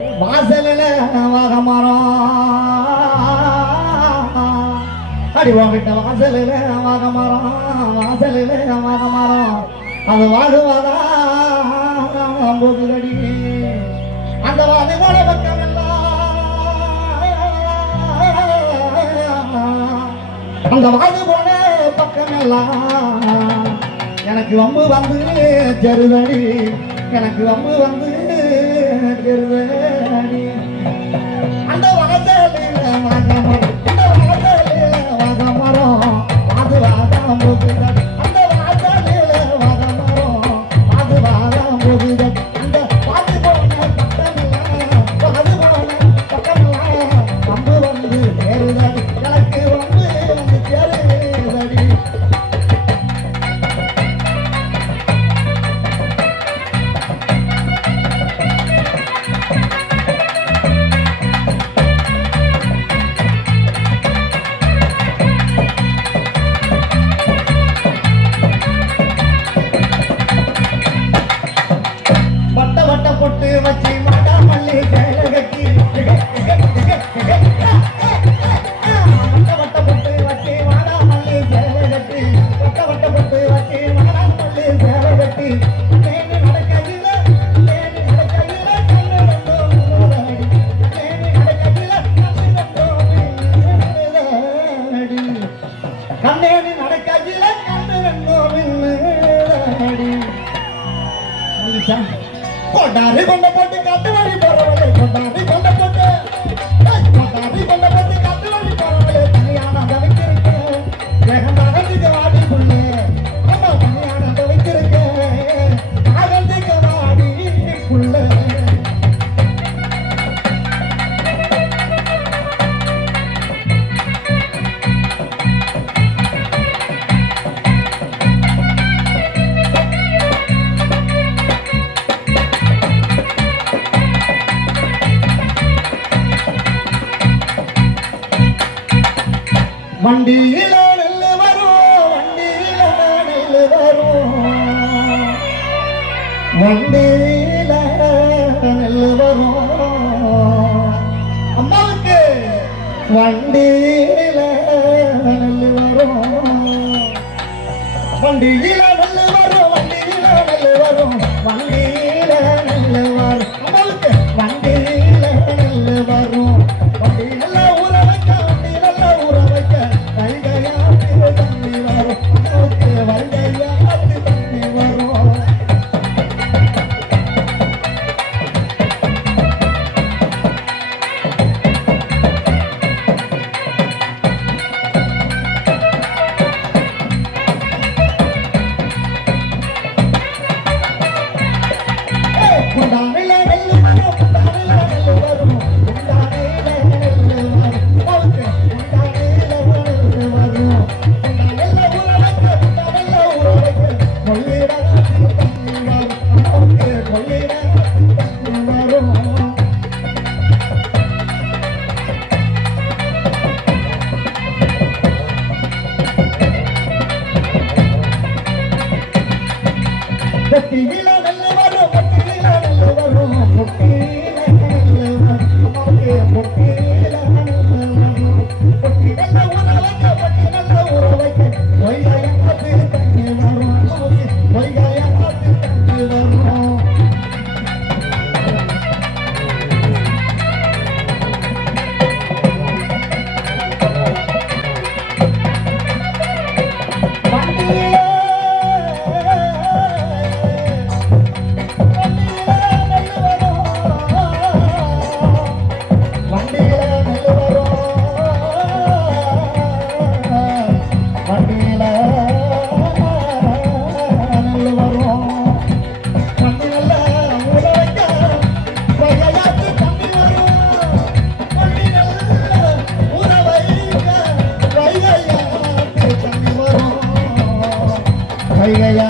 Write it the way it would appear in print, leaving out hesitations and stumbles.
வாசலில் வாகமரம் அடி வாங்கிட்ட வாசலில் வாகமரம் வாசலில் வாகமரம் அது வாகுவாதா போகுதடி அந்த வாதி போல பக்கம் அந்த வாது போல பக்கம் எல்லாம் எனக்கு வம்பு வந்து செருதடி எனக்கு வம்பு வந்து செருதடி அந்த வாசலில் வாகமரம் அந்த வாசலில் வாகமரம் அது வாதம் போகுதடி அந்த வாசலில் வாகமரம் அது வாதம் போகுதடி அந்த வாது போல பக்கம் எல்லாம் வாது போல பக்கம் எல்லாம் வம்பு வந்து செருதடி எனக்கு வம்பு வந்து செருதடி பொட்டு வச்சு மாட்டாமல்லி சேலை கட்டி வட்ட பொட்டு வச்சு மாடாமல்லி சேலை கட்டி வட்ட பொட்டு வச்சு மாடாமல்லி சேலை கட்டி நேனு நடக்கையில கண்ணு ரெண்டும் நேனு நடக்கையில கண்ணேனு நடக்கையில கண்ணு ரெண்டும் கொண்டாடி கொண்ட போட்டு கட்டு வழி போறவளே கொண்டாடி கொண்ட போட்டு கட்டு வழி போறவளே தனியான வைத்திருக்கேன் வேகமாக வாடி புள்ளே ஆமா தனியான வைத்திருக்கேன் அகந்திக்க வாடி புள்ளே வண்டியில நெல்லு வரும் வண்டியில நெல்லு வரும் வண்டியில நெல்லு வரும் அம்மாவுக்கு வண்டியில நெல்லு வரும் வண்டியில நெல்லு வரும் வண்டியில நெல்லு வரும் வண்டியில நெல்லு வரும் அம்மாவுக்கு வண்டியில நெல்லு வரும் வண்டி நல்லா ஊற வைக்க வண்டி நல்லா ஊற வைக்க கைகையாத்து தண்ணி வரும் அம்மாவுக்கு வைகையாத்து தண்ணி வரும் குண்டானில நெல்லு வரும் குண்டானில நெல்லு வரும் குண்டானில நெல்லு வரும் அம்மாவுக்கு குண்டானில நெல்லு வரும் குண்டானில ஊற வைக்க குண்டானில ஊற வைக்க கொள்ளிட தண்ணி வரும் அம்மாவுக்கு கொள்ளிட தண்ணி வரும் பொட்டியில நெல்லு வரும் பொட்டியில நெல்லு வரும் பொட்டியில நெல்லு வரும் அம்மாவுக்கு பொட்டியில நெல்லு வரும் பொட்டி நல்ல ஊற வைக்க பொட்டி நல்ல ஊற வைக்க வைகையாத்து தண்ணி வரும் அம்மாவுக்கு வைகையாத்து தண்ணி வரும் கைகையா